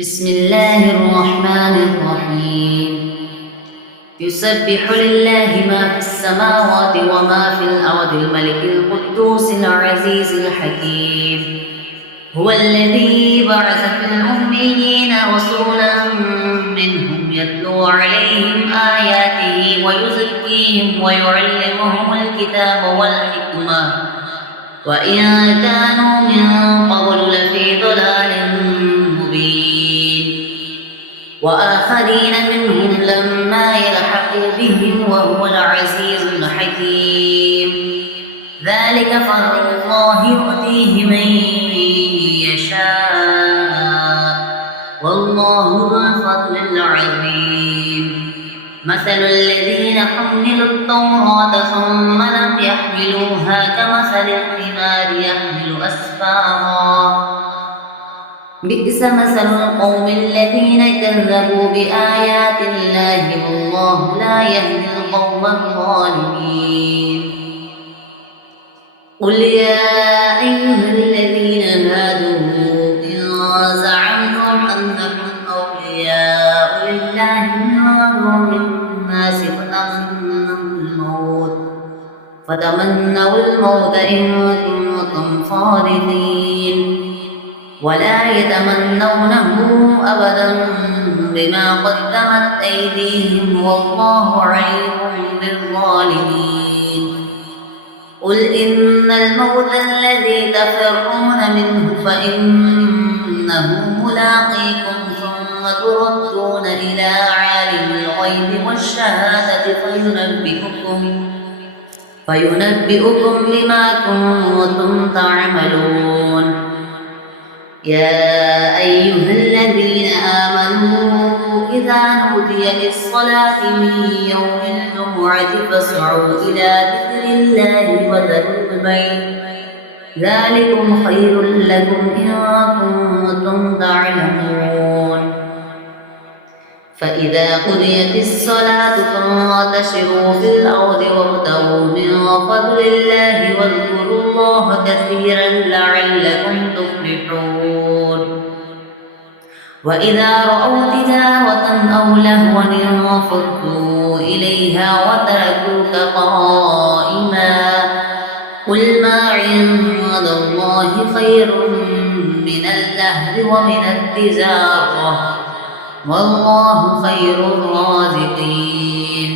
بسم الله الرحمن الرحيم. يسبح لله ما في السماوات وما في الأرض الملك القدوس العزيز الحكيم. هو الذي بعث في الأميين رسولا منهم يتلو عليهم آياته ويزكيهم ويعلمهم الكتاب والحكمة وإن كانوا من قبل لفي ضلال مبين وآخرين منهم لما يلحقوا بهم وهو العزيز الحكيم. ذلك فضل الله يؤتيه من يشاء والله ذو الفضل العظيم. مثل الذين حملوا التوراة ثم لم يحملوها كمثل الحمار يحمل أسفارا بئس مثل القوم الذين كذبوا بآيات الله والله لا يهدي القوم الظالمين. قل يا أيها الذين هادوا إن زعمتم أنكم أولياء لله من دون الناس فتمنوا الموت إن كنتم صادقين ولا يتمنونه أبدا بما قدمت أيديهم والله عليم بالظالمين. قل إن الموت الذي تفرون منه فإنه ملاقيكم ثم تردون إلى عالم الغيب والشهادة فينبئكم بما كنتم تعملون. يا أيها الذين آمنوا إذا نودي للصلاة من يوم الجمعة فاسعوا إلى ذكر الله وذروا البيع ذلكم خير لكم إن كنتم تعلمون. فإذا قضيت الصلاة فانتشروا في الأرض وابتغوا من فضل الله واذكروا الله كثيرا لعلكم تفلحون. وإذا رأوا تجارة أو لهوا انفضوا إليها وتركوك قائما قل ما عند الله خير من اللهو ومن التجارة والله خير الرازقين.